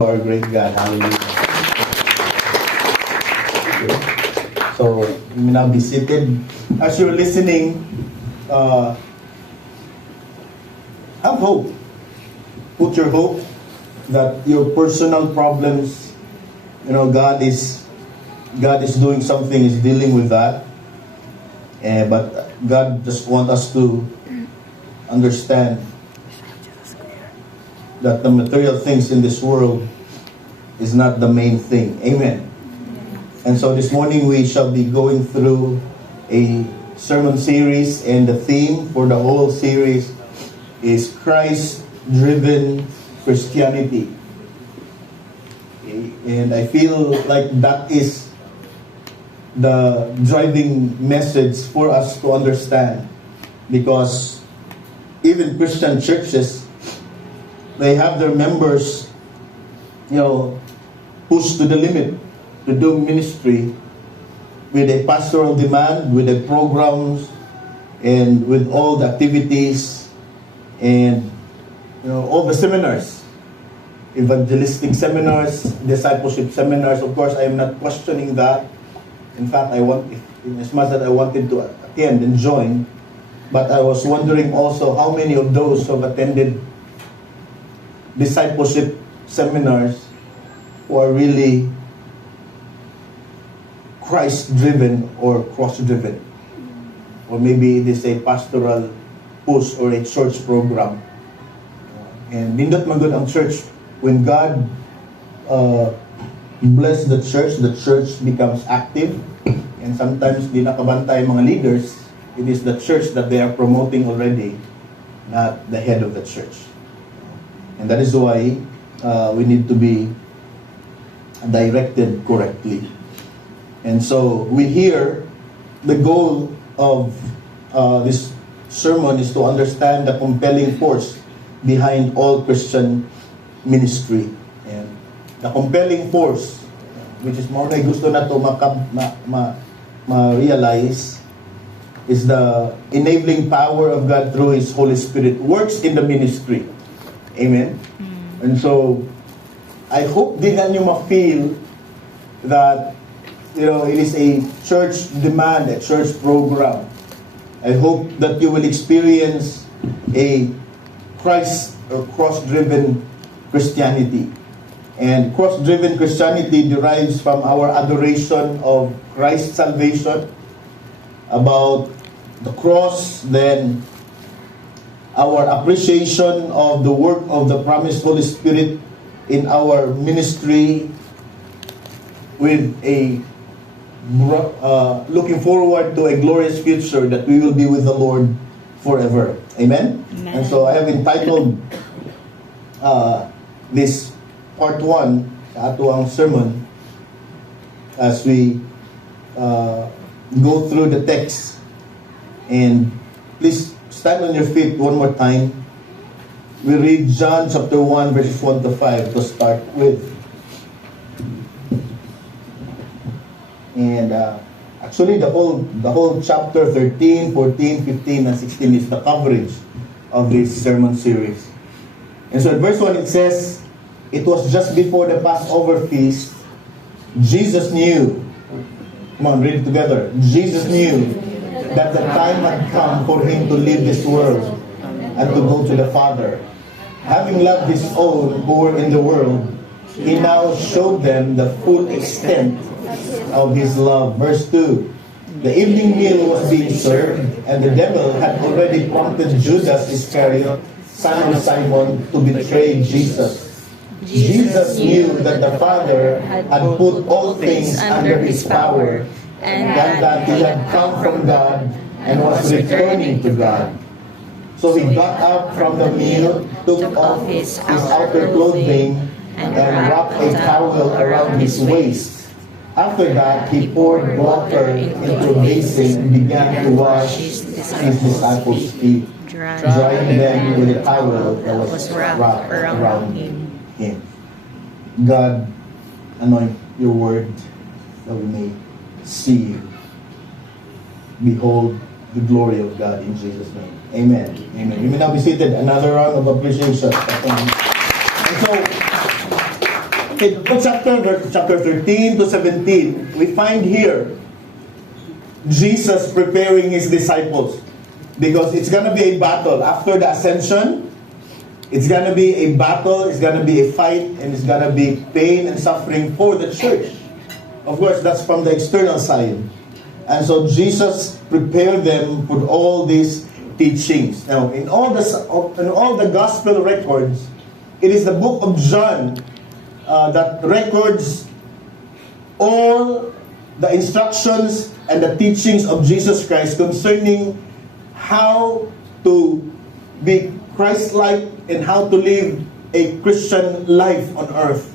Our great God, hallelujah. So, you may now be seated. As you're listening, have hope. Put your hope that your personal problems, God is doing something, is dealing with that. But God just wants us to understand that the material things in this world is not the main thing. Amen. And so this morning we shall be going through a sermon series, and the theme for the whole series is Christ-driven Christianity. Okay? And I feel like that is the driving message for us to understand, because even Christian churches, they have their members, pushed to the limit to do ministry with a pastoral demand, with the programs, and with all the activities, and all the seminars, evangelistic seminars, discipleship seminars. Of course, I am not questioning that. In fact, as much as I wanted to attend and join, but I was wondering also how many of those who have attended discipleship seminars who are really Christ-driven or cross-driven. Or maybe it is a pastoral push or a church program. And nindot man good ang church. When God bless the church becomes active. And sometimes di nakabantay mga leaders, it is the church that they are promoting already, not the head of the church. And that is why we need to be directed correctly. And so we hear the goal of this sermon is to understand the compelling force behind all Christian ministry. And the compelling force, which is more na gusto na to ma-realize, is the enabling power of God through His Holy Spirit works in the ministry. Amen? And so, I hope din nyo ma-feel that, it is a church demand, a church program. I hope that you will experience a Christ or cross-driven Christianity. And cross-driven Christianity derives from our adoration of Christ's salvation, about the cross, then our appreciation of the work of the promised Holy Spirit in our ministry, with a looking forward to a glorious future that we will be with the Lord forever. Amen? Amen. And so I have entitled this part 1 sa ato ang sermon as we go through the text. And please stand on your feet one more time. We read John chapter 1 verses 1 to 5 to start with. And actually the whole chapter 13, 14, 15, and 16 is the coverage of this sermon series. And so in verse 1 it says, "It was just before the Passover feast. Jesus knew," come on, read it together. "Jesus knew that the time had come for Him to leave this world and to go to the Father. Having loved His own who were in the world, He now showed them the full extent of His love." Verse 2, "The evening meal was being served, and the devil had already prompted Judas Iscariot, son of Simon, to betray Jesus. Jesus knew that the Father had put all things under His power, and that He had come from God and was returning to God. So He got up from the meal, took off His outer clothing, and wrapped a towel around His waist. After that, He poured water into a basin and began to wash His disciples' feet, drying them with a towel that was wrapped around Him." God, anoint your word that we may see, behold the glory of God in Jesus' name. Amen. Amen. You may now be seated. Another round of appreciation. And so, Okay, chapter 13 to 17, we find here Jesus preparing his disciples. Because it's going to be a battle. After the ascension, it's going to be a battle, it's going to be a fight, and it's going to be pain and suffering for the church. Of course, that's from the external side. And so Jesus prepared them for all these teachings. Now, in all the gospel records, it is the book of John that records all the instructions and the teachings of Jesus Christ concerning how to be Christ-like and how to live a Christian life on earth.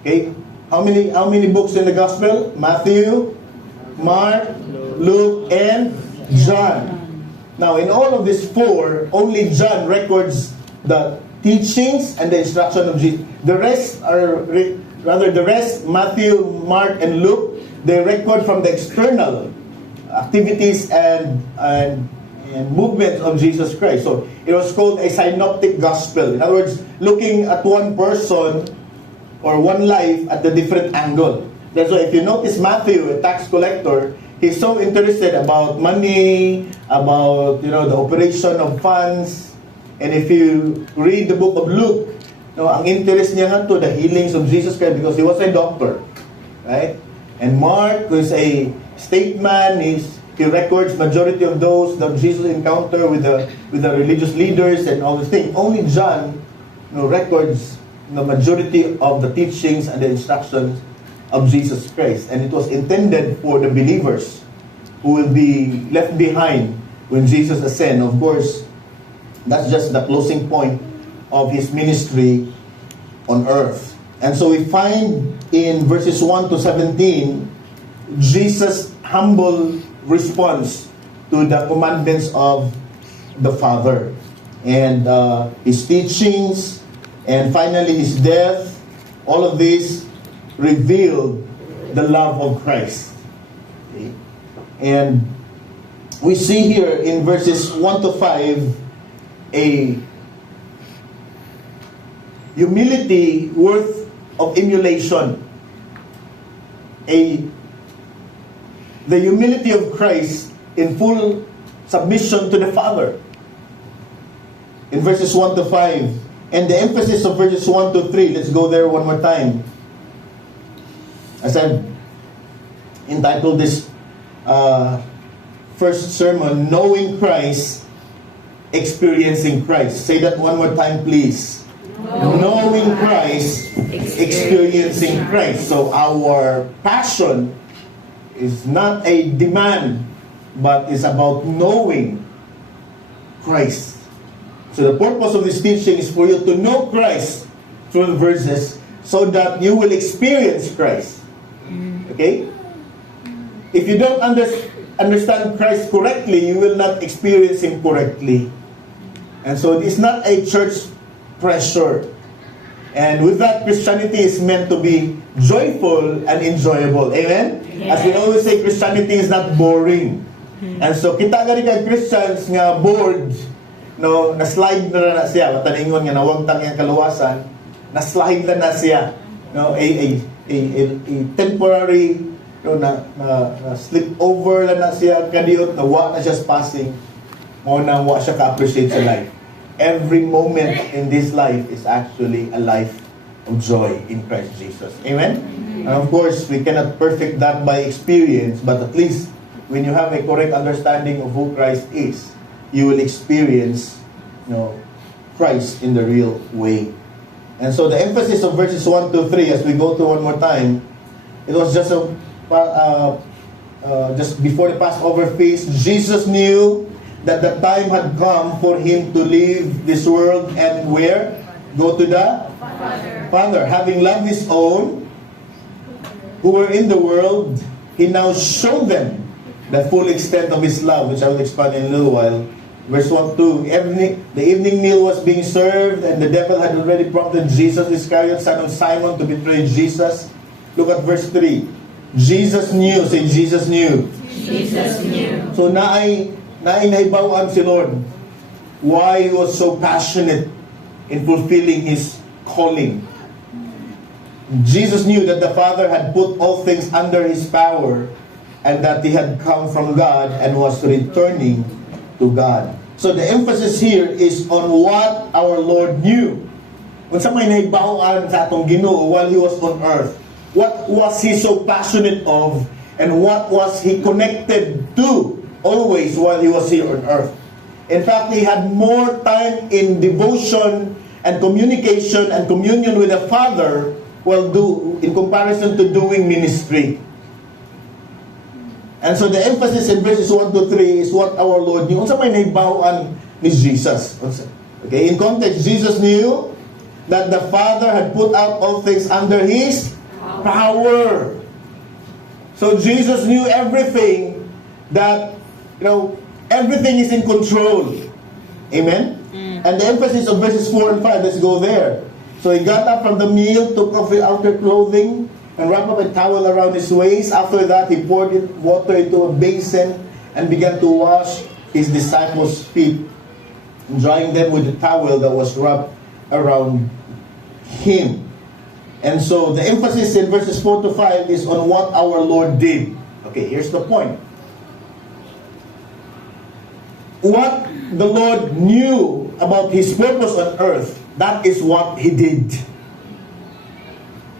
Okay? How many books in the gospel? Matthew, Mark, Luke, and John. Now, in all of these four, only John records the teachings and the instruction of Jesus. The rest, Matthew, Mark, and Luke, they record from the external activities and movements of Jesus Christ. So it was called a synoptic gospel. In other words, looking at one person or one life at a different angle. That's why if you notice Matthew, a tax collector, he's so interested about money, about the operation of funds. And if you read the book of Luke, ang interest niya nga to the healings of Jesus Christ because he was a doctor, right? And Mark was a statesman. He records majority of those that Jesus encountered with the religious leaders and all these things. Only John, records the majority of the teachings and the instructions of Jesus Christ, and it was intended for the believers who will be left behind when Jesus ascends. Of course, that's just the closing point of his ministry on earth. And so we find in verses 1 to 17, Jesus' humble response to the commandments of the Father. And his teachings, and finally his death, all of this revealed the love of Christ. Okay? And we see here in verses 1 to 5, a humility worth of emulation. The humility of Christ in full submission to the Father. In verses 1 to 5. And the emphasis of verses 1 to 3, let's go there one more time. As I've entitled this first sermon, Knowing Christ, Experiencing Christ. Say that one more time, please. Knowing Christ, experiencing Christ. So our passion is not a demand, but is about knowing Christ. So the purpose of this teaching is for you to know Christ through the verses so that you will experience Christ. Okay? If you don't understand Christ correctly, you will not experience Him correctly. And so it's not a church pressure. And with that, Christianity is meant to be joyful and enjoyable. Amen? As we always say, Christianity is not boring. And so, kita gani kag Christians nga bored, na-slide na siya, mataningon nga nawagtang yung kaluwasan, na-slide na siya. A temporary, na slip over na siya, kadiot, na wa na siya passing, mo na wa siya ka-appreciate sa life. Every moment in this life is actually a life of joy in Christ Jesus. Amen? And of course, we cannot perfect that by experience, but at least when you have a correct understanding of who Christ is, you will experience, Christ in the real way. And so the emphasis of verses 1 to 3, as we go through one more time, it was just just before the Passover feast. Jesus knew that the time had come for Him to leave this world and where? Go to the Father. Having loved His own who were in the world, He now showed them the full extent of His love, which I will expand in a little while. Verse 1, 2, the evening meal was being served, and the devil had already prompted Jesus Iscariot, son of Simon, to betray Jesus. Look at verse 3. Jesus knew. Say, Jesus knew. Jesus knew. So nahibawan si Lord why He was so passionate in fulfilling His calling. Jesus knew that the Father had put all things under His power and that He had come from God and was returning to God. So the emphasis here is on what our Lord knew. Kung sa may naibawaan sa atong Ginoo while He was on earth, what was He so passionate of and what was He connected to always while He was here on earth. In fact, He had more time in devotion and communication and communion with the Father in comparison to doing ministry. And so the emphasis in verses 1 to 3 is what our Lord knew. Unsa may naibawaan ni Jesus? Okay, in context, Jesus knew that the Father had put out all things under His power. So Jesus knew everything, that, everything is in control. Amen? And the emphasis of verses 4 and 5, let's go there. So He got up from the meal, took off His outer clothing, and wrapped up a towel around His waist. After that, He poured water into a basin and began to wash His disciples' feet, drying them with the towel that was wrapped around Him. And so the emphasis in verses 4 to 5 is on what our Lord did. Okay, here's the point. What the Lord knew about His purpose on earth, that is what He did.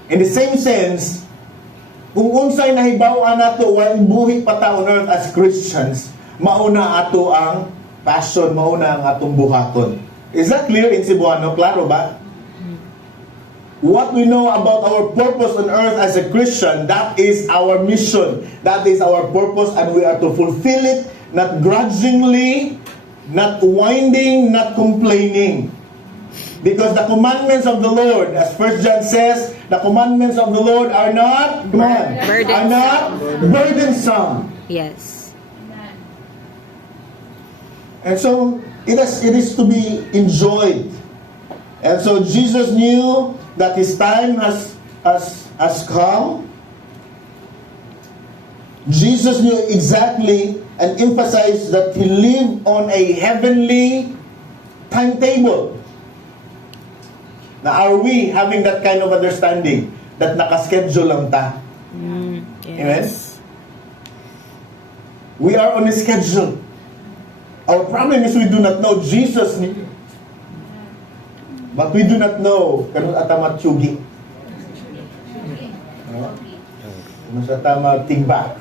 In the same sense, kung unsay nahibaw-an nato while buhi pa ta on earth as Christians, mauna ato ang passion, mauna ang atong buhaton. Is that clear in Cebuano? Klaro ba? What we know about our purpose on earth as a Christian, that is our mission. That is our purpose, and we are to fulfill it, not grudgingly, not whining, not complaining. Because the commandments of the Lord, as 1 John says, the commandments of the Lord are not, are not burdensome. Yes. And so, it is to be enjoyed. And so, Jesus knew that His time has come. Jesus knew exactly and emphasized that He lived on a heavenly timetable. Now, are we having that kind of understanding that nakaschedule lang ta? Yes. Amen? We are on a schedule. Our problem is we do not know. Jesus knew. But we do not know kanun atama tsugi. Kanun sa tama tingba.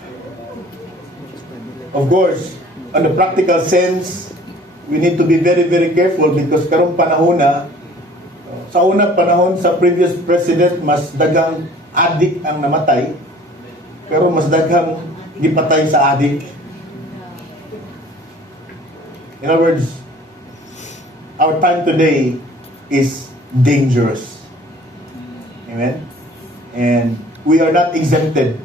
Of course, on the practical sense, we need to be very, very careful because karong panahon na, sa unang panahon sa previous president, mas daghang adik ang namatay, pero mas daghang gipatay sa adik. In other words, our time today is dangerous. Amen? And we are not exempted.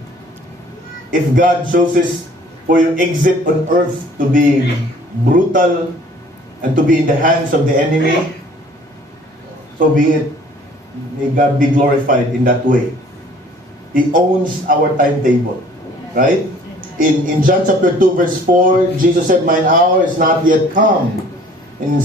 If God chooses for your exit on earth to be brutal and to be in the hands of the enemy, so be it. May God be glorified in that way. He owns our timetable. Right? In John chapter 2 verse 4, Jesus said, "Mine hour is not yet come." In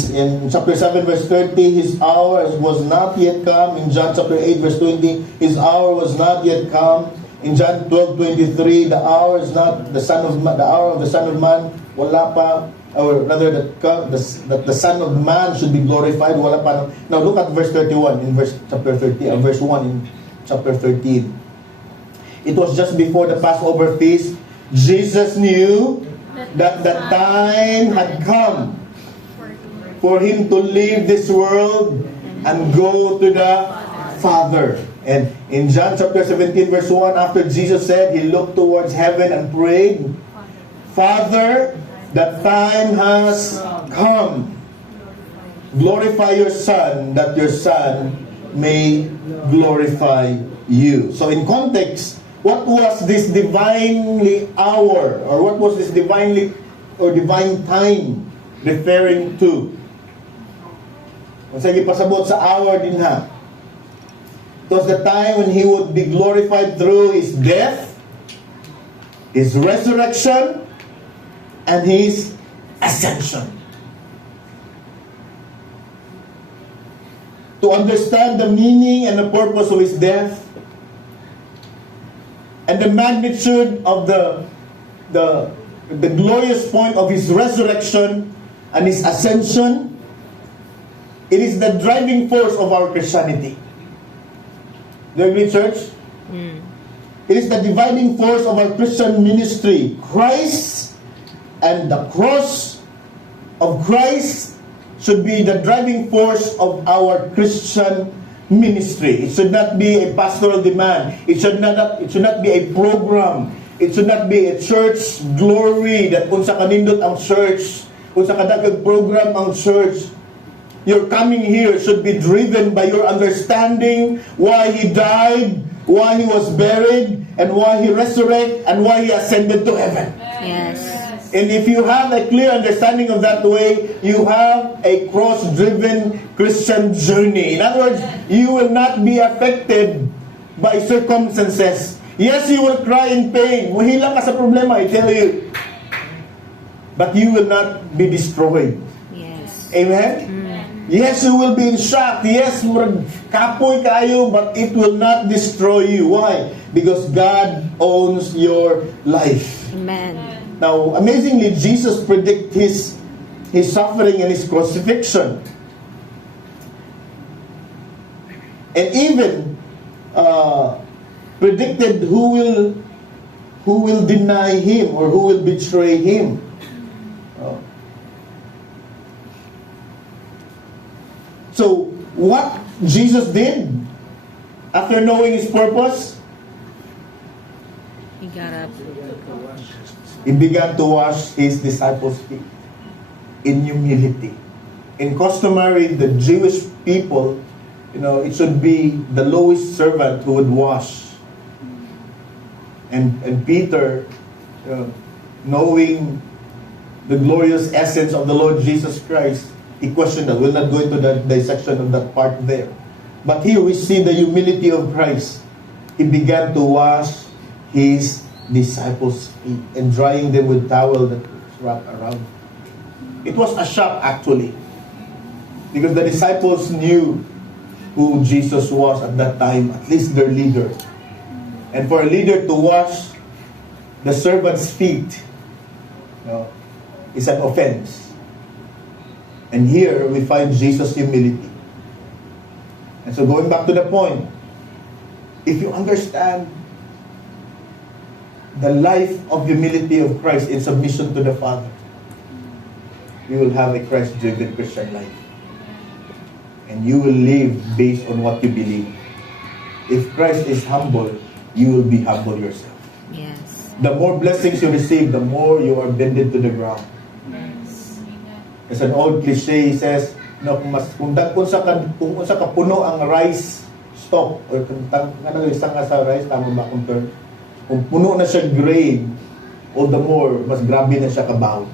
chapter 7 verse 30, His hour was not yet come. In John chapter 8 verse 20, His hour was not yet come. In John 12:23, the hour is not the hour of the Son of Man, wala pa, or rather that the Son of Man should be glorified, wala pa. Now look at verse 31 in chapter 13, verse 1 in chapter 13. It was just before the Passover feast. Jesus knew that the time had come for Him to leave this world and go to the Father. And in John chapter 17 verse 1, after Jesus said, He looked towards heaven and prayed, "Father, the time has come. Glorify your Son, that your Son may glorify you." So in context, what was this divinely hour, or what was this divinely or divine time referring to? Kung sa pasabot sa hour din ha, it was the time when He would be glorified through His death, His resurrection, and His ascension. To understand the meaning and the purpose of His death, and the magnitude of the glorious point of His resurrection and His ascension, it is the driving force of our Christianity. Do you agree, church? It is the dividing force of our Christian ministry. Christ and the cross of Christ should be the driving force of our Christian ministry. It should not be a pastoral demand. It should not be a program. It should not be a church glory that unsa kanindot ang church, unsa kadagag program ang church. Your coming here should be driven by your understanding why He died, why He was buried, and why He resurrected, and why He ascended to heaven. Yes. And if you have a clear understanding of that way, you have a cross-driven Christian journey. In other words, you will not be affected by circumstances. Yes, you will cry in pain. Muhila ka sa problema, I tell you. But you will not be destroyed. Yes. Amen? Yes, you will be in shock. Yes, kapoy kayo, but it will not destroy you. Why? Because God owns your life. Amen. Now, amazingly, Jesus predicted his suffering and His crucifixion. And even predicted who will deny Him or who will betray Him. So, what Jesus did after knowing His purpose, He got up. He began to wash His disciples' feet in humility. In customary, the Jewish people, it should be the lowest servant who would wash. And Peter, knowing the glorious essence of the Lord Jesus Christ, he questioned that. We'll not go into the dissection of that part there. But here we see the humility of Christ. He began to wash His disciples' feet and drying them with towel that was wrapped around. It was a shock actually, because the disciples knew who Jesus was at that time, at least their leader. And for a leader to wash the servant's feet is an offense. And here we find Jesus' humility. And so going back to the point, if you understand the life of humility of Christ in submission to the Father, you will have a Christ-driven Christian life. And you will live based on what you believe. If Christ is humble, you will be humble yourself. Yes. The more blessings you receive, the more you are bended to the ground. Yes. As an old cliche says, kung sa kapuno ang rice stock, or isang nga sa rice, tama ba kung term? Kung puno na siya grain, all the more, mas grabe na siya kabound.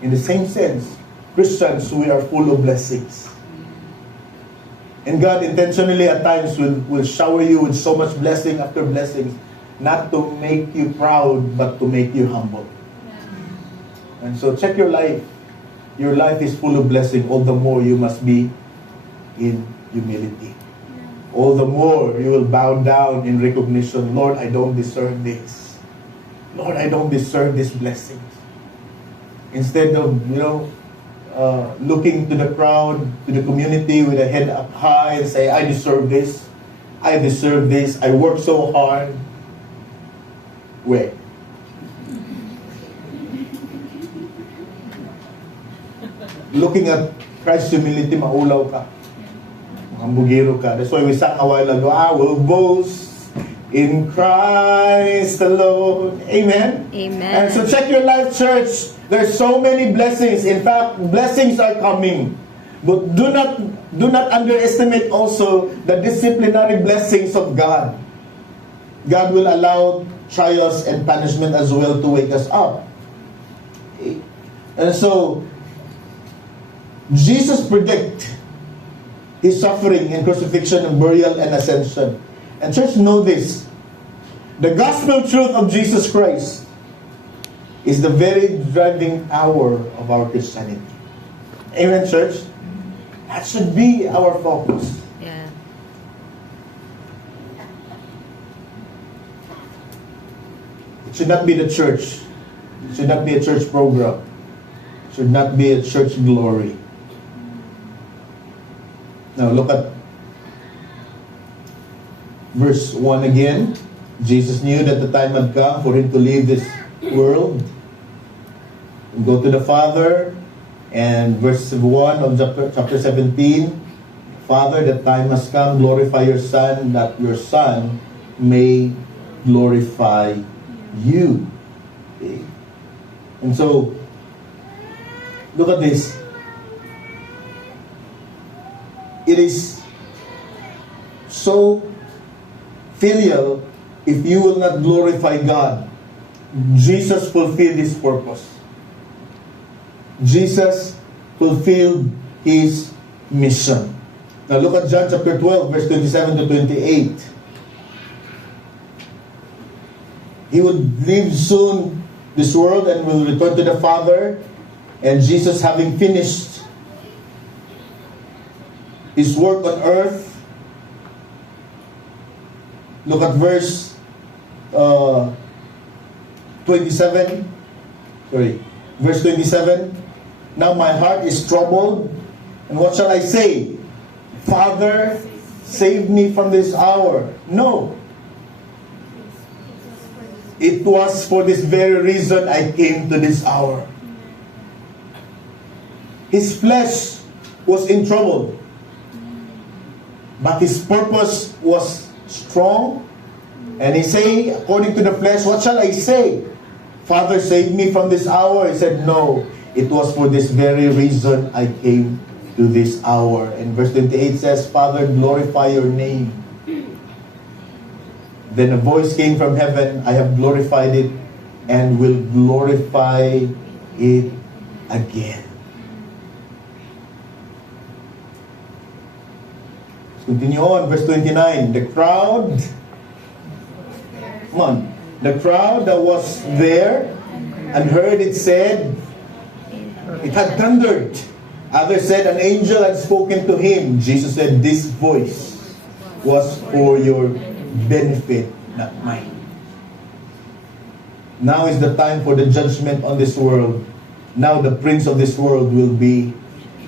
In the same sense, Christians, we are full of blessings. And God intentionally at times will shower you with so much blessing after blessings, not to make you proud, but to make you humble. And so check your life. Your life is full of blessing. All the more you must be in humility. All the more you will bow down in recognition, Lord, I don't deserve this. Lord, I don't deserve this blessing. Instead of, looking to the crowd, to the community with a head up high and say, I deserve this. I deserve this. I work so hard. Wait. Looking at Christ's humility, maulaw ka. Mambugiro ka. That's why we sang a while ago, I will boast in Christ alone. Amen? Amen. And so check your life, church. There's so many blessings. In fact, blessings are coming. But do not underestimate also the disciplinary blessings of God. God will allow trials and punishment as well to wake us up. And so, Jesus predict His suffering and crucifixion and burial and ascension. And church, know this. The gospel truth of Jesus Christ is the very driving power of our Christianity. Amen, church? That should be our focus. Yeah. should not be the church. Should not be a church program. Should not be a church glory. Now look at verse 1 again. Jesus knew that the time had come for him to leave this world and go to the Father. And verse 1 of chapter 17, Father, the time has come, glorify your Son, that your Son may glorify you. Okay. And so, look at this. It is so filial if you will not glorify God. Jesus fulfilled his purpose. Jesus fulfilled his mission. Now look at John chapter 12, verse 27 to 28. He would leave soon this world and will return to the Father. And Jesus, having finished his work on earth, look at verse 27. Verse 27. Now my heart is troubled, and what shall I say? Father, save me from this hour. No. It was for this very reason I came to this hour. His flesh was in trouble, but his purpose was strong. And he say, according to the flesh, what shall I say? Father, save me from this hour. He said, no. It was for this very reason I came to this hour. And verse 28 says, Father, glorify your name. Then a voice came from heaven, I have glorified it and will glorify it again. Let's continue on, verse 29. The crowd that was there and heard it said, it had thundered. Others said, an angel had spoken to him. Jesus said, this voice was for your benefit, not mine. Now is the time for the judgment on this world. Now the prince of this world will be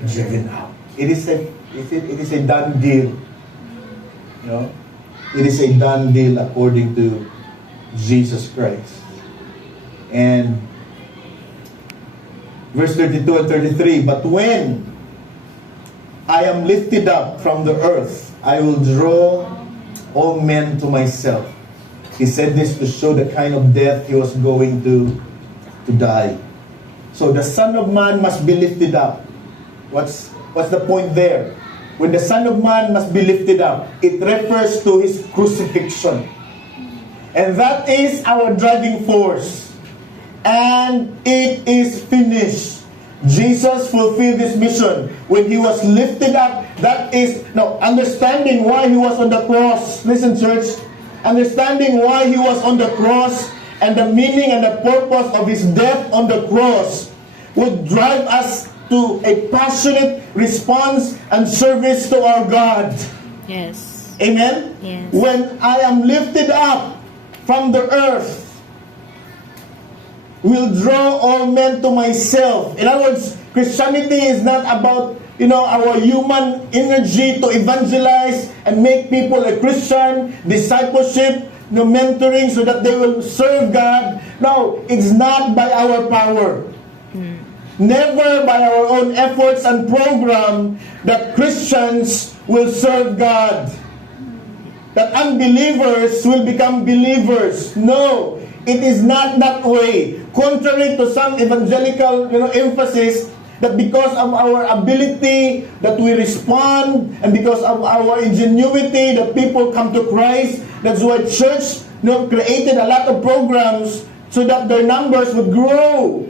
driven out. It is a done deal. You know, it is a done deal according to Jesus Christ. And verse 32 and 33, but when I am lifted up from the earth, I will draw all men to myself. He said this to show the kind of death he was going to die. So the Son of Man must be lifted up. What's the point there? When the Son of Man must be lifted up, it refers to his crucifixion. And that is our driving force. And it is finished. Jesus fulfilled this mission. When he was lifted up, that is, now, understanding why he was on the cross. Listen, church. Understanding why he was on the cross and the meaning and the purpose of his death on the cross would drive us to a passionate response and service to our God. Yes. Amen? Yes. When I am lifted up from the earth, will draw all men to myself. In other words, Christianity is not about, our human energy to evangelize and make people a Christian, discipleship, mentoring so that they will serve God. No, it's not by our power. Never by our own efforts and program that Christians will serve God. That unbelievers will become believers. No, it is not that way. Contrary to some evangelical emphasis that because of our ability that we respond and because of our ingenuity that people come to Christ, that's why church created a lot of programs so that their numbers would grow.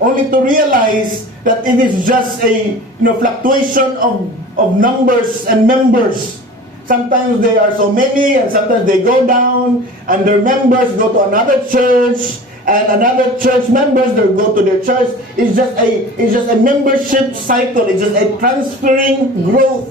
Only to realize that it is just a fluctuation of numbers and members. Sometimes they are so many and sometimes they go down and their members go to another church and another church members they go to their church. It's just a membership cycle. It's just a transferring growth.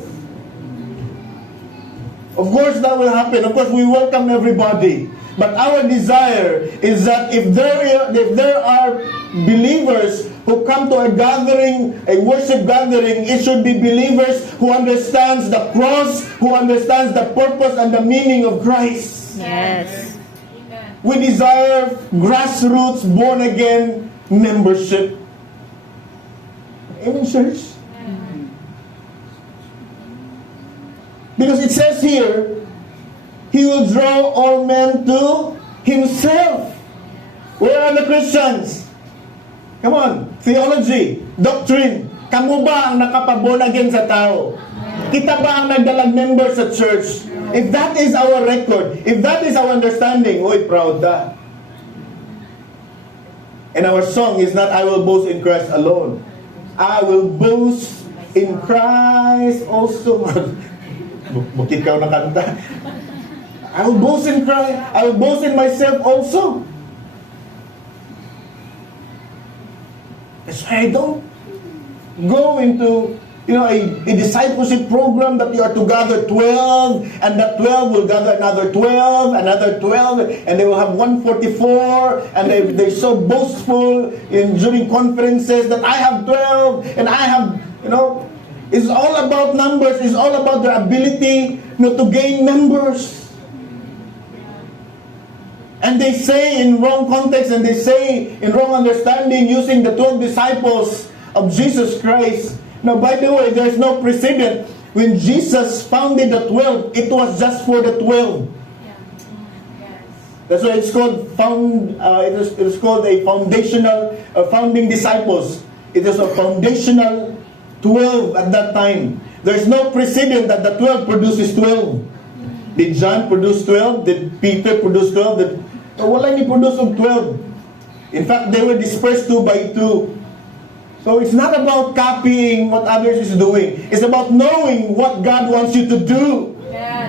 Of course that will happen. Of course we welcome everybody. But our desire is that if there are believers who come to a gathering, a worship gathering, it should be believers who understands the cross, who understands the purpose and the meaning of Christ. Yes. We desire grassroots, born-again membership. Amen, church? Because it says here, He will draw all men to Himself. Where are the Christians? Come on, theology, doctrine. Kamu ba ang nakapag-born again sa tao? Kita ba ang nagdalag member sa church? If that is our record, if that is our understanding, oy, proud da. And our song is not, I will boast in Christ alone. I will boast in Christ also. Bukit ka na kanta. I will boast in Christ. I will boast in myself also. That's why I don't go into a discipleship program that you are to gather 12, and that 12 will gather another 12, another 12, and they will have 144, and they're so boastful during conferences that I have 12, and I have, it's all about numbers, it's all about their ability to gain members. And they say in wrong context, and they say in wrong understanding, using the 12 disciples of Jesus Christ. Now, by the way, there's no precedent. When Jesus founded the 12, it was just for the 12. That's why it's called it is called a foundational founding disciples. It is a foundational 12 at that time. There's no precedent that the 12 produces 12. Did John produce 12? Did Peter produce 12? Wala ni produce of 12. In fact, they were dispersed 2 by 2. So it's not about copying what others is doing. It's about knowing what God wants you to do. Yeah.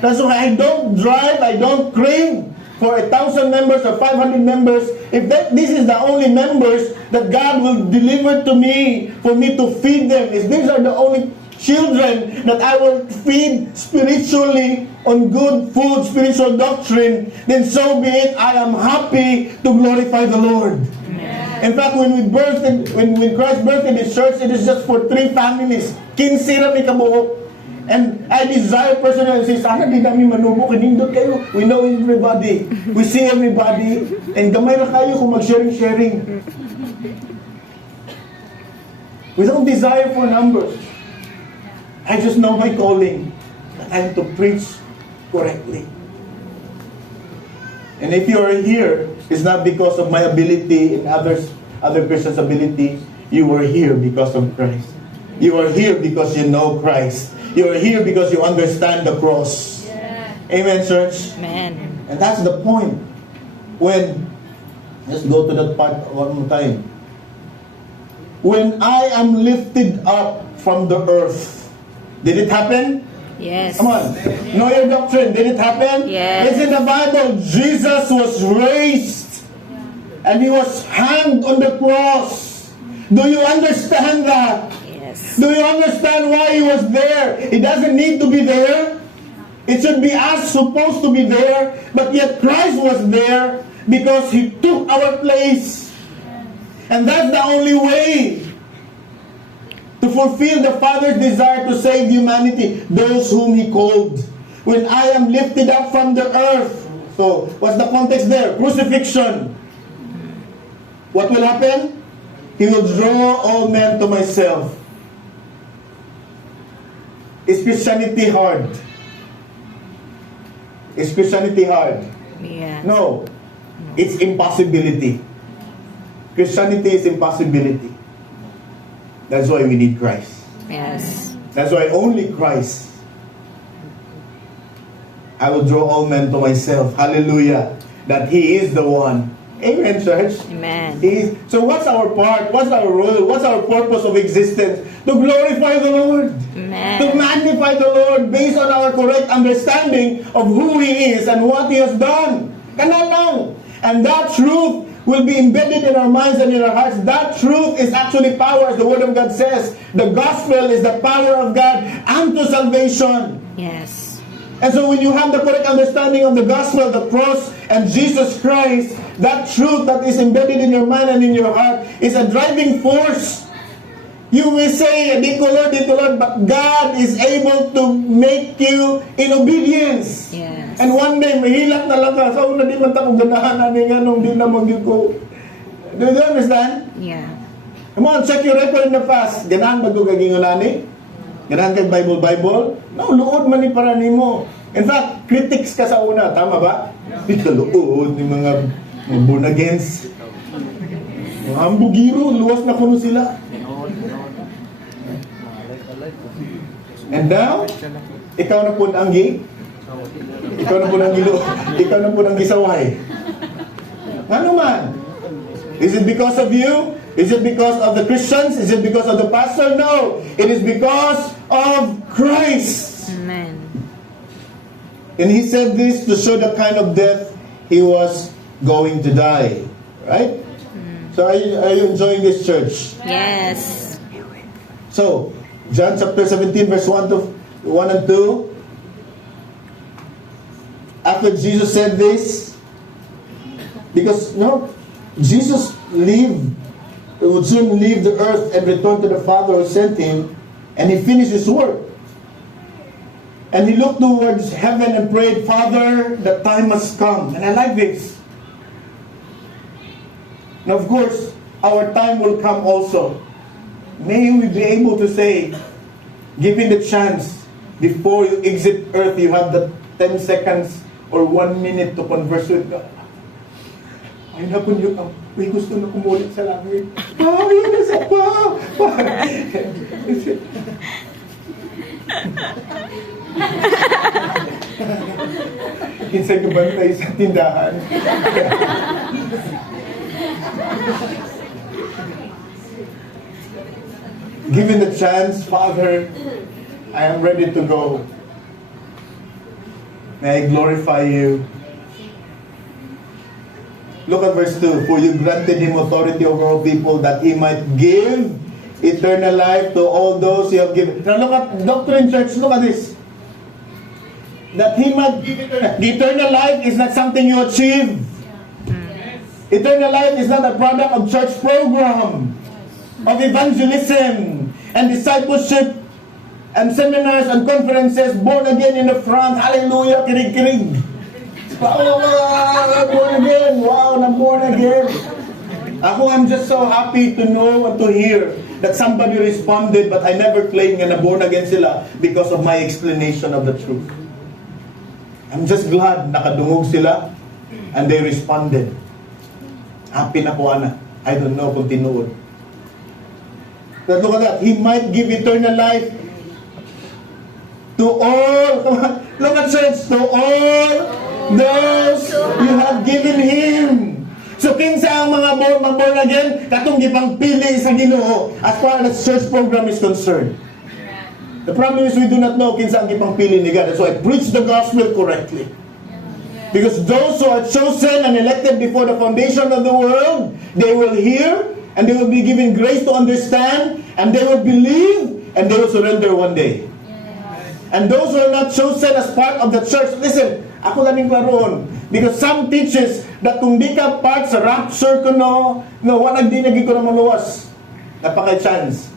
That's why I don't crave for 1,000 members or 500 members. If this is the only members that God will deliver to me, for me to feed them, if these are the only children that I will feed spiritually on good food, spiritual doctrine, then so be it. I am happy to glorify the Lord. Amen. In fact, when Christ birthed in His church, it is just for 3 families. 15 rami kabuok. And I desire personally, say, sana di namin manubo, kanindot kayo. We know everybody. We see everybody. And gamay na kayo kung mag-sharing. We don't desire for numbers. I just know my calling, that I am to preach correctly. And if you are here, it's not because of my ability and other Christians' ability. You are here because of Christ. You are here because you know Christ. You are here because you understand the cross. Yeah. Amen, church? Amen. And that's the point. Let's go to that part one more time. When I am lifted up from the earth, did it happen? Yes. Come on. Know your doctrine. Did it happen? Yes. It's in the Bible. Jesus was raised and He was hanged on the cross. Do you understand that? Yes. Do you understand why He was there? He doesn't need to be there. It should be us supposed to be there. But yet Christ was there because He took our place. And that's the only way to fulfill the Father's desire to save humanity, those whom He called. When I am lifted up from the earth. So, what's the context there? Crucifixion. What will happen? He will draw all men to myself. Is Christianity hard? Is Christianity hard? Yeah. No. It's impossibility. Christianity is impossibility. That's why we need Christ. Yes. That's why only Christ. I will draw all men to myself. Hallelujah. That He is the one. Amen, church? Amen. So what's our part? What's our role? What's our purpose of existence? To glorify the Lord. Amen. To magnify the Lord based on our correct understanding of who He is and what He has done. Kana lang. And that truth will be embedded in our minds and in our hearts. That truth is actually power, as the Word of God says. The gospel is the power of God unto salvation. Yes. And so when you have the correct understanding of the gospel, the cross, and Jesus Christ, that truth that is embedded in your mind and in your heart is a driving force. You may say, di ko Lord, but God is able to make you in obedience. Yes. And one day, mahilak na lang ka. Sa una, di man ta kong ganahan ani nga nung di na mag-yun ko. Do you understand? Yeah. Come on, check your record in the past. Ganahan ba ito kagingon ani? Ganahan kay Bible? No, luod man ni para nimo. In fact, critics ka sa una. Tama ba? Di ka luod ni mga born agains. Mga ambugiro, luwas na kuno sila. And now, ikaw na po ang ikaw na po ang gilo, ikaw na po ang gisaway. Ano man? Is it because of you? Is it because of the Christians? Is it because of the pastor? No. It is because of Christ. Amen. And he said this to show the kind of death he was going to die. Right? So are you enjoying this church? Yes. So, John chapter 17 verse 1 and 2. After Jesus said this, because Jesus would soon leave the earth and return to the Father who sent him, and he finished his work. And he looked towards heaven and prayed, Father, the time has come. And I like this. Now, of course, our time will come also. May we be able to say, given the chance, before you exit earth, you have the 10 seconds or 1 minute to converse with God. Ay na po niyo, may gusto na kumulit sa langit. Ay, nasa pa! Kinsa gabantay sa tindahan. Given the chance, Father, I am ready to go. May I glorify you. Look at verse 2. For you granted him authority over all people that he might give eternal life to all those you have given. Now look at Doctrine Church. Look at this. That he might give eternal life. The eternal life is not something you achieve. Eternal life is not a product of church program, of evangelism and discipleship and seminars and conferences, born again in the front. Hallelujah, kirig-kirig. Wow, born again. Wow, I'm born again. I'm just so happy to know and to hear that somebody responded, but I never claimed na born again sila because of my explanation of the truth. I'm just glad nakadungog sila and they responded. Happy na ko, Ana. I don't know kung tinuod. But look at that. He might give eternal life to all. Look at church. To all those you have given Him. So kinsa ang mga born again, katong gipang pili sa Ginoo as far as church program is concerned. The problem is we do not know kinsa ang gipang pili ni God. So I preach the gospel correctly. Because those who are chosen and elected before the foundation of the world, they will hear and they will be given grace to understand and they will believe and they will surrender one day. And those who are not chosen as part of the church, listen, ako lang yung klaroon. Because some teaches that kung di ka part sa rapture ko wanag di naging ko na maluwas. Napaka-chance.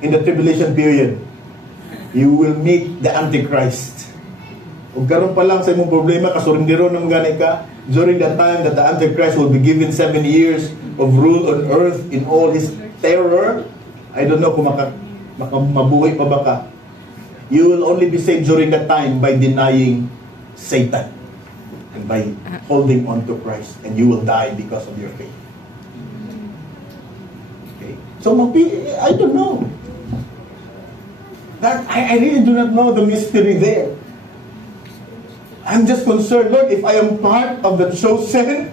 In the tribulation period, you will meet the Antichrist. Kung karon pa lang sa imong problema, kasurindero ng ganay ka, during that time that the Antichrist will be given 7 years of rule on earth in all his terror, I don't know kung mabuhay pa ba ka. You will only be saved during that time by denying Satan and by holding on to Christ, and you will die because of your faith. Okay? So, I don't know. That I really do not know the mystery there. I'm just concerned, Lord, if I am part of the chosen,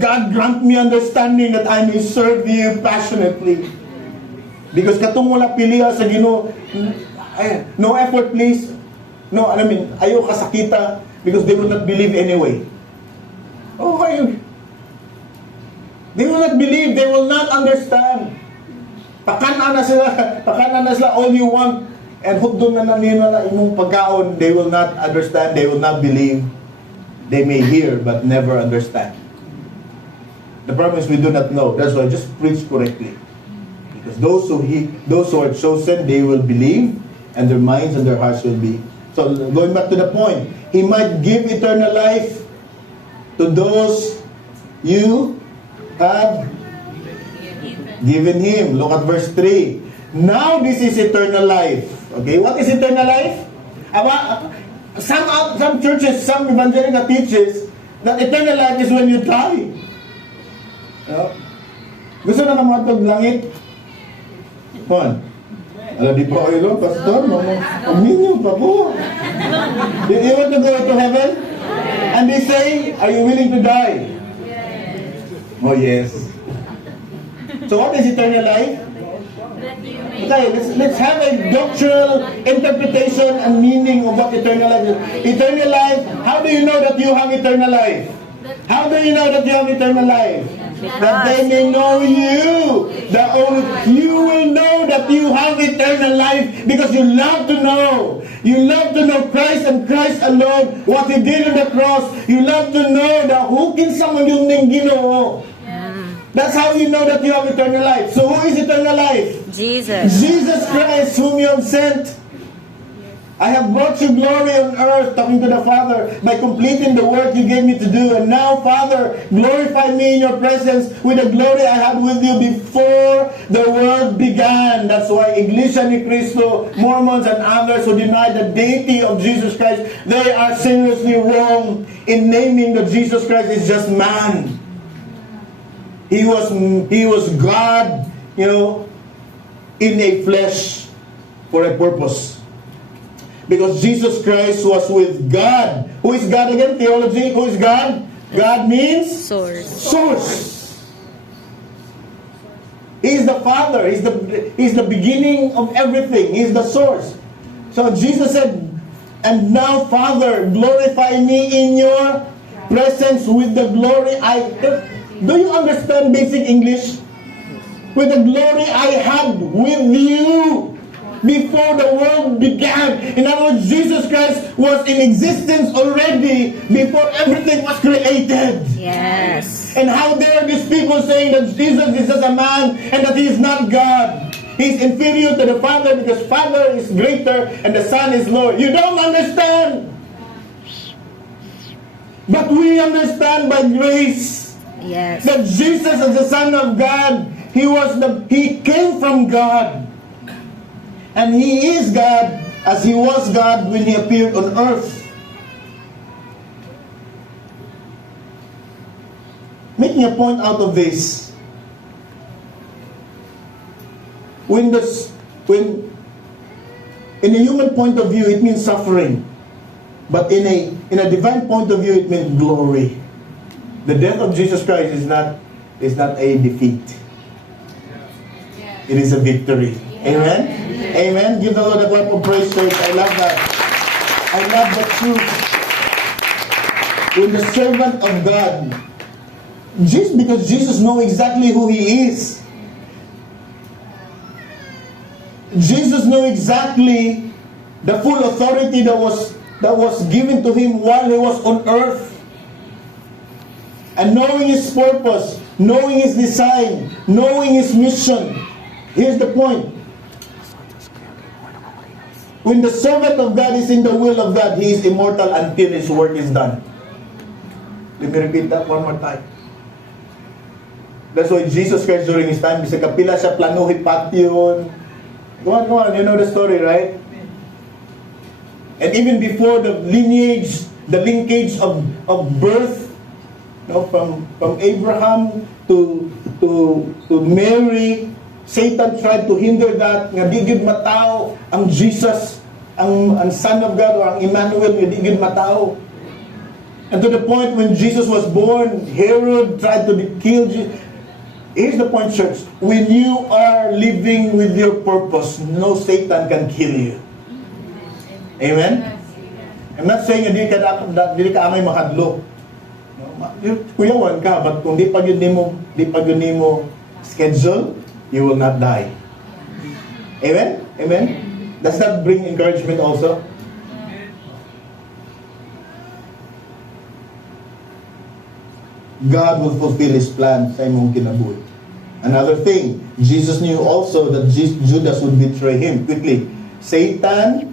God grant me understanding that I may serve you passionately. Because katong wala piliya sa Ginoo, no effort please. No, ayaw kasakita because they will not believe anyway. Oh, ayun. They will not believe, they will not understand. Pakana na sila, all you want And hugdon na nila na imong pagkaon, they will not understand, they will not believe. They may hear but never understand. The problem is we do not know. That's why just preach correctly. Because those who are chosen, they will believe, and their minds and their hearts will be. So going back to the point, He might give eternal life to those you have given Him. Look at verse 3. Now this is eternal life. Okay, what is eternal life? Some churches, some evangelical teaches that eternal life is when you die. Gusto na namatog langit? Juan? Alam, di pa kayo, Pastor? Aminyo pa po. You want to go to heaven? And they say, are you willing to die? Oh, yes. So what is eternal life? Okay, let's have a doctrinal interpretation and meaning of what eternal life is. Eternal life, how do you know that you have eternal life? How do you know that you have eternal life? That they may know you. You will know that you have eternal life because you love to know. You love to know Christ and Christ alone, what He did on the cross. You love to know that who can someone yung Ginoo. That's how you know that you have eternal life. So who is eternal life? Jesus. Jesus Christ, whom you have sent. I have brought you glory on earth, talking to the Father, by completing the work you gave me to do. And now, Father, glorify me in your presence with the glory I had with you before the world began. That's why Iglesia ni Cristo, Mormons, and others who deny the deity of Jesus Christ, they are seriously wrong in naming that Jesus Christ is just man. He was God, in a flesh for a purpose. Because Jesus Christ was with God. Who is God again? Theology. Who is God? God means? Source. He is the Father. He's the beginning of everything. He's the source. So Jesus said, and now, Father, glorify me in your presence with the glory Do you understand basic English? With the glory I had with you before the world began. In other words, Jesus Christ was in existence already before everything was created. Yes. And how dare these people saying that Jesus is just a man and that He is not God? He's inferior to the Father because Father is greater and the Son is lower. You don't understand. But we understand by grace. Yes. That Jesus is the Son of God. He came from God. And He is God as He was God when He appeared on earth. Making a point out of this. When in a human point of view it means suffering. But in a divine point of view it means glory. The death of Jesus Christ is not a defeat. It is a victory. Amen? Amen? Give the Lord a clap of praise, church. I love that. I love the truth. When the servant of God, just because Jesus knows exactly who He is. Jesus knew exactly the full authority that was given to Him while He was on earth. And knowing His purpose, knowing His design, knowing His mission. Here's the point. When the servant of God is in the will of God, he is immortal until His work is done. Let me repeat that one more time. That's why Jesus Christ during His time, bisa kapila siya planuhi patyon. Go on, you know the story, right? And even before the lineage, the linkage of birth, from Abraham to Mary, Satan tried to hinder that, nga di gid matao ang Jesus, ang Son of God, or ang Emmanuel, nga di gid matao. And to the point when Jesus was born, Herod tried to kill Jesus. Here's the point, church. When you are living with your purpose, no Satan can kill you. Amen? I'm not saying na di ka amay makadlo. Kuyawan ka, but kung di pa yun nimo schedule, you will not die. Amen? Amen? Does that bring encouragement also? God will fulfill His plan sa imong kinabuhi. Another thing, Jesus knew also that Judas would betray Him. Quickly, Satan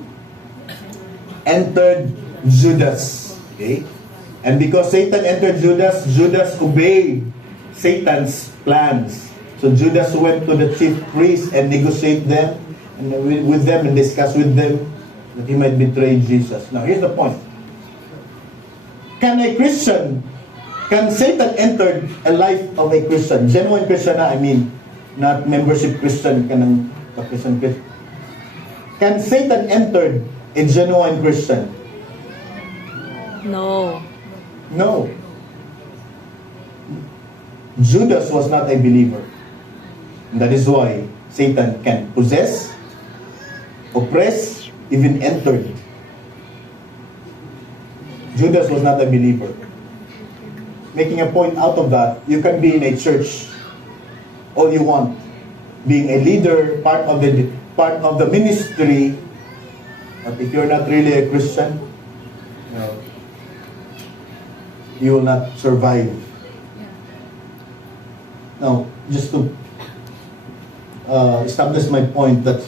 entered Judas. Okay? And because Satan entered Judas, Judas obeyed Satan's plans. So Judas went to the chief priests and negotiated them and with them and discussed with them that he might betray Jesus. Now here's the point. Can Satan enter a life of a Christian? Genuine Christian na, I mean, not membership Christian ka ng Christian. Can Satan enter a genuine Christian? No. No. Judas was not a believer. And that is why Satan can possess, oppress, even enter. Judas was not a believer. Making a point out of that, you can be in a church all you want, being a leader, part of the ministry, but if you're not really a Christian, you will not survive. Now, just to establish my point that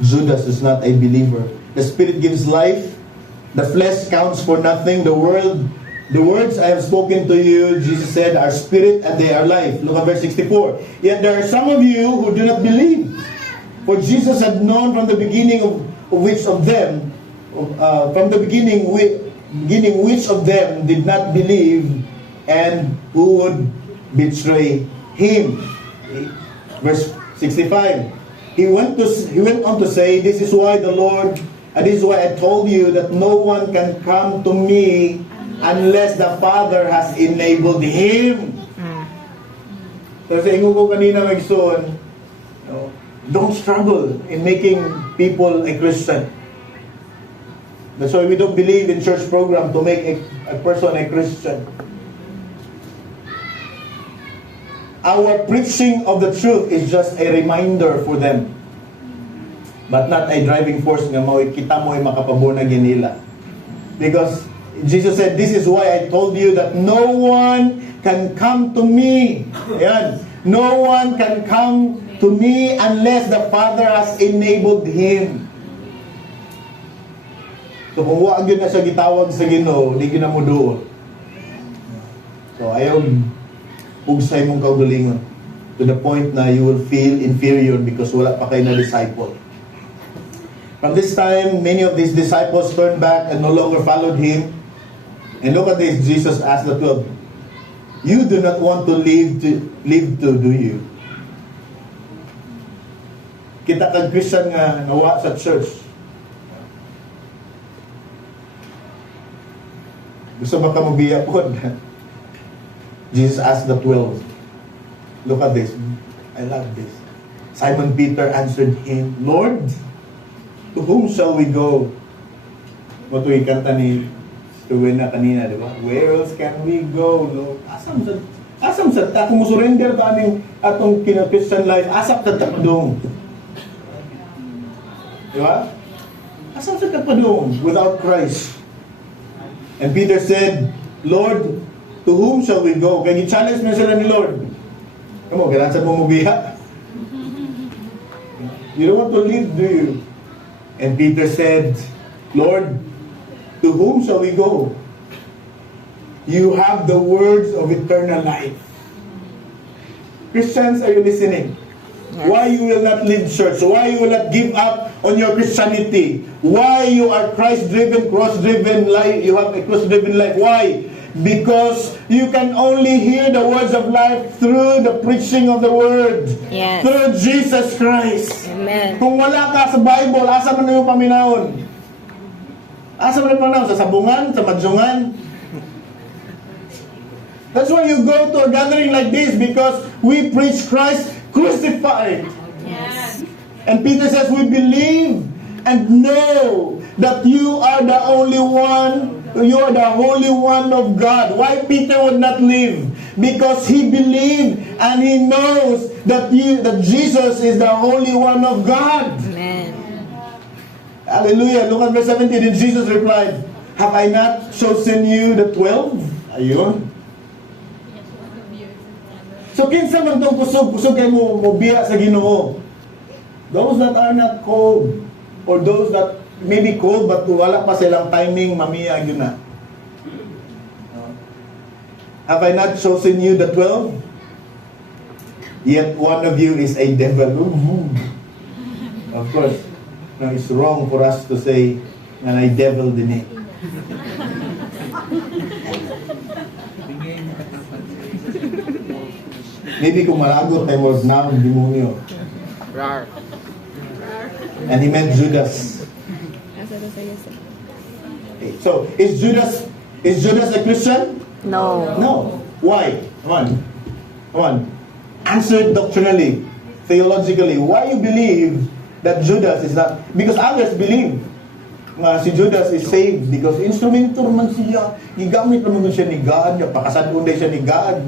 Judas is not a believer. The Spirit gives life. The flesh counts for nothing. The words I have spoken to you, Jesus said, are spirit and they are life. Look at verse 64. Yet there are some of you who do not believe. For Jesus had known from the beginning which of them did not believe and who would betray Him. Verse 65. He went on to say, this is why I told you that no one can come to me unless the Father has enabled him. So sa ingo ko kanina magsoon, don't struggle in making people a Christian. That's why we don't believe in church program to make a person a Christian. Our preaching of the truth is just a reminder for them, but not a driving force nga kita mo ay makapabunag yan nila. Because Jesus said, this is why I told you that no one can come to me. Ayan. No one can come to me unless the Father has enabled him. So kung wag yun na siya gitawag sa Ginoo, di yun na mo doon. So ayaw ugsay mong kaugalingon to the point na you will feel inferior because wala pa kayo na disciple. From this time, many of these disciples turned back and no longer followed him. And look at this, Jesus asked the 12, you do not want to live to, do you? Kita kag Christian nga nawa sa church. Gusto ba ka mabiya po? Jesus asked the 12. Look at this. I love this. Simon Peter answered him, Lord, to whom shall we go? What we kanta ni Stuwena kanina, di ba? Where else can we go, Lord? Asam sa ta, kung surrender to aming atong Christian life, asap sa tapadong. Di ba? Asam sa tapadong without Christ. And Peter said, Lord, to whom shall we go? Kaya i-challenge na sila ni Lord. Come on, kailangan mo mubiha. You don't want to live, do you? And Peter said, Lord, to whom shall we go? You have the words of eternal life. Christians, are you listening? Yes. Why you will not leave church? Why you will not give up on your Christianity? Why you are Christ-driven, cross-driven life? You have a cross-driven life. Why? Because you can only hear the words of life through the preaching of the Word. Yes. Through Jesus Christ. Amen. Kung wala ka sa Bible, asa man yung paminahon? Asa man yung paminahon? Sa sabungan? Sa madyungan? That's why you go to a gathering like this, because we preach Christ crucified. Yes. And Peter says, we believe and know that you are the only one, you are the Holy One of God. Why Peter would not leave? Because he believed and he knows that Jesus is the Holy One of God. Amen. Hallelujah. Look at verse 17. And Jesus replied, have I not chosen you the 12? Ayun. So kinsa man tong kusog kay mo biya sa Ginoo. Those that are not called, or those that may be called but wala pa silang timing, mamiya yun na. Have I not chosen you the 12? Yet one of you is a devil. Of course, no, it's wrong for us to say na ay devil din eh. Maybe kung malagot tayo was now demonyo. Rar. And he meant Judas. So, is Judas a Christian? No. No. Why? Come on. Answer it doctrinally, theologically. Why you believe that Judas is not? Because others believe nga si Judas is saved because instrumento man siya. Gigamit naman siya ni God. Pakasadun siya ni God.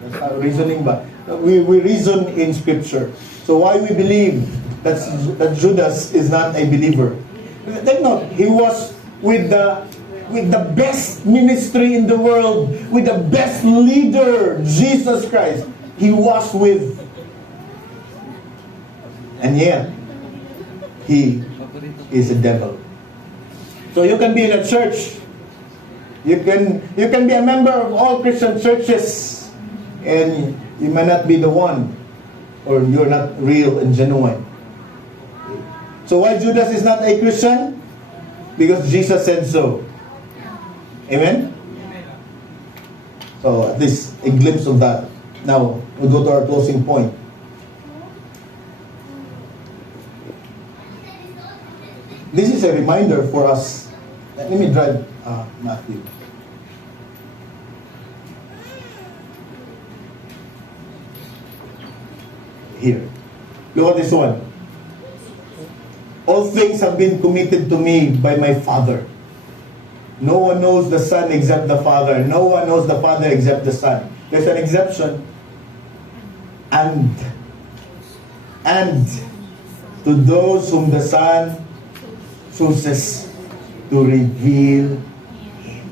That's our reasoning ba? We reason in Scripture. So why we believe that Judas is not a believer? Take note, he was with the best ministry in the world, with the best leader, Jesus Christ. He was with. And yet, he is a devil. So you can be in a church. You can be a member of all Christian churches, and you may not be the one, or you're not real and genuine. So why Judas is not a Christian? Because Jesus said so. Amen? So at least a glimpse of that. Now, we go to our closing point. This is a reminder for us. Let me drive Matthew. Here. Look at this one. All things have been committed to me by my Father. No one knows the Son except the Father. No one knows the Father except the Son. There's an exception. And to those whom the Son chooses to reveal Him.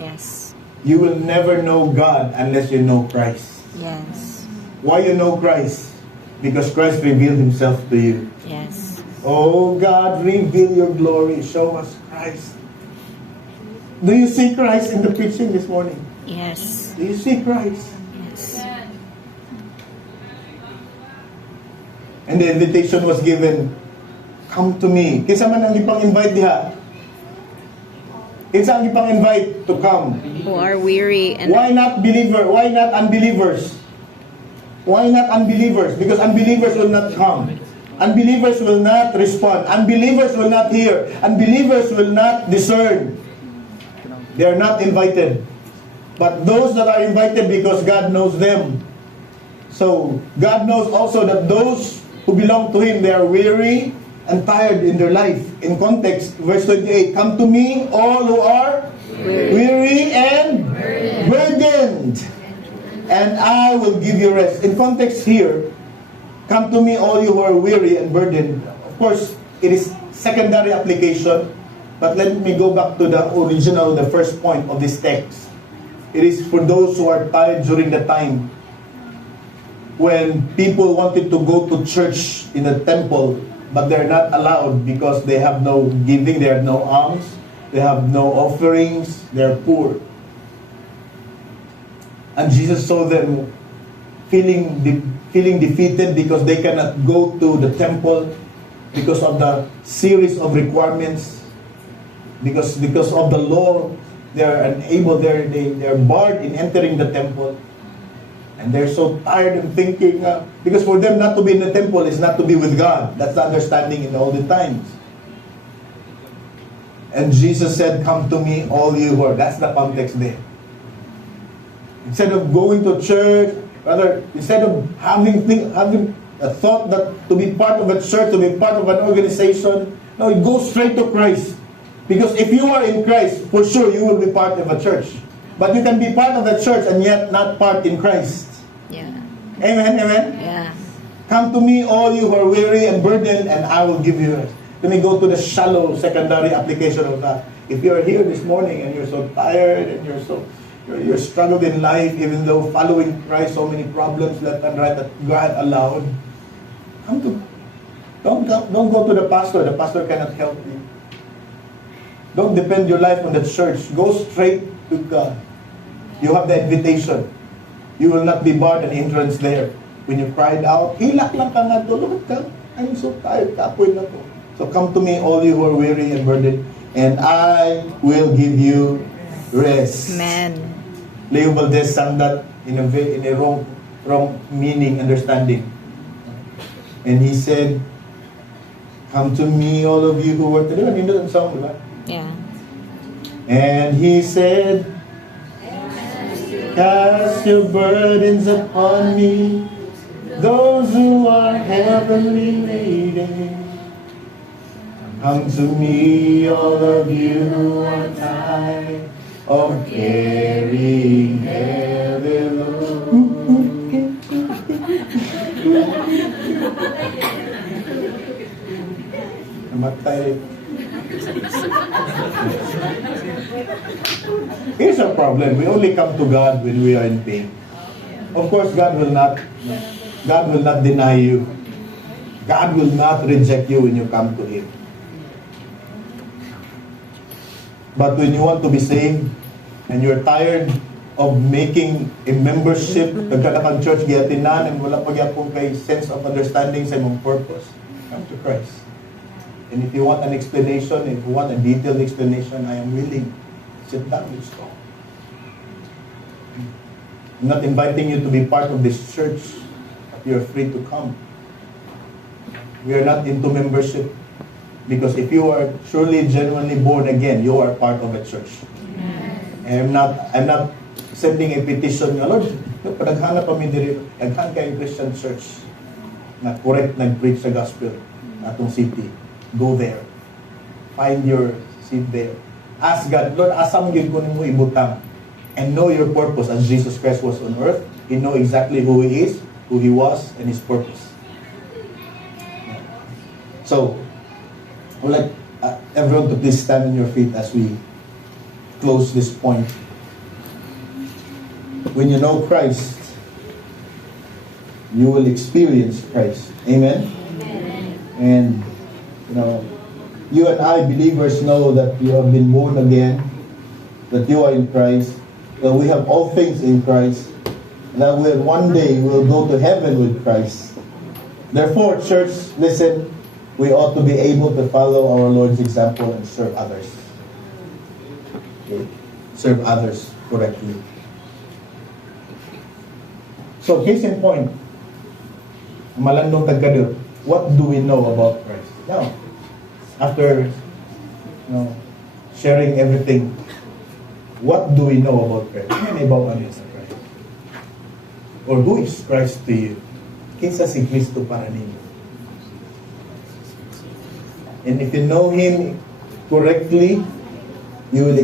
Yes. You will never know God unless you know Christ. Yes. Why you know Christ? Because Christ revealed Himself to you. Yes. Oh God, reveal your glory. Show us Christ. Do you see Christ in the preaching this morning? Yes. Do you see Christ? Yes. And the invitation was given, come to me. Kinsa man ang ipang-invite diha? Kinsa ang ipang-invite to come? Who are weary and Why not believer? Why not unbelievers? Why not unbelievers? Because unbelievers will not come. Unbelievers will not respond. Unbelievers will not hear. Unbelievers will not discern. They are not invited. But those that are invited because God knows them. So God knows also that those who belong to Him, they are weary and tired in their life. In context, verse 28, come to me all who are weary and burdened, and I will give you rest. In context here, come to me all you who are weary and burdened. Of course, it is secondary application, but let me go back to the original, the first point of this text. It is for those who are tired during the time when people wanted to go to church in the temple, but they're not allowed because they have no giving, they have no alms, they have no offerings, they're poor. And Jesus saw them feeling defeated because they cannot go to the temple because of the series of requirements, because of the law. They are unable, they are barred in entering the temple. And they're so tired and thinking, because for them not to be in the temple is not to be with God. That's the understanding in all the times. And Jesus said, come to me all you who are. That's the context there. Instead of going to church, rather, instead of having a thought that to be part of a church, to be part of an organization, no, it goes straight to Christ. Because if you are in Christ, for sure you will be part of a church. But you can be part of the church and yet not part in Christ. yeah. Amen, amen? Yeah. Come to me, all you who are weary and burdened, and I will give you rest. Let me go to the shallow secondary application of that. If you are here this morning and you're so tired and you're struggled in life, even though following Christ, so many problems left and right that God allowed, don't go to the pastor. The pastor cannot help you. Don't depend your life on the church. Go straight to God. You have the invitation. You will not be barred an entrance there. When you cried out, hilak lang ka nga to. Look at ka. I'm so tired. Kapoy na to. So come to me, all you who are weary and burdened, and I will give you rest. Amen. Leo Valdez sang that in a wrong meaning, understanding. And he said, come to me, all of you who work. Diba, nindot ang song, diba? Yeah. And he said, cast your burdens upon me, those who are heavily laden. Come to me, all of you who are tired of carrying heavy load. Namatay. Here's our problem. We only come to God when we are in pain. Of course, God will not deny you. God will not reject you when you come to Him. But when you want to be saved and you're tired of making a membership, nagkatapang church giyatinan and wala pagyapong kay sense of understanding sa imong purpose, come to Christ. And if you want an explanation, if you want a detailed explanation, I am willing. Sit down, let's talk. I'm not inviting you to be part of this church, but you're free to come. We are not into membership. Because if you are truly, genuinely born again, you are part of a church. And I'm not sending a petition, Lord, padaghanap kami diri, daghan kay Christian church na correct nag-preach sa gospel atong city. Go there. Find your seat there. Ask God, Lord, asam gyud ko nimo ibutang, and know your purpose as Jesus Christ was on earth. He know exactly who He is, who He was, and His purpose. So, I would like everyone to please stand on your feet as we close this point. When you know Christ, you will experience Christ. Amen? Amen. And, you and I, believers, know that you have been born again, that you are in Christ, that we have all things in Christ, and that one day we'll go to heaven with Christ. Therefore, church, listen, we ought to be able to follow our Lord's example and serve others. Okay? Serve others correctly. So, case in point, malandong tagkadyo, what do we know about Christ? Now, after sharing everything, what do we know about Christ? Ano may bawaan sa Christ? Or who is Christ to you? Kinsa si Kristo para ninyo? And if you know Him correctly, you will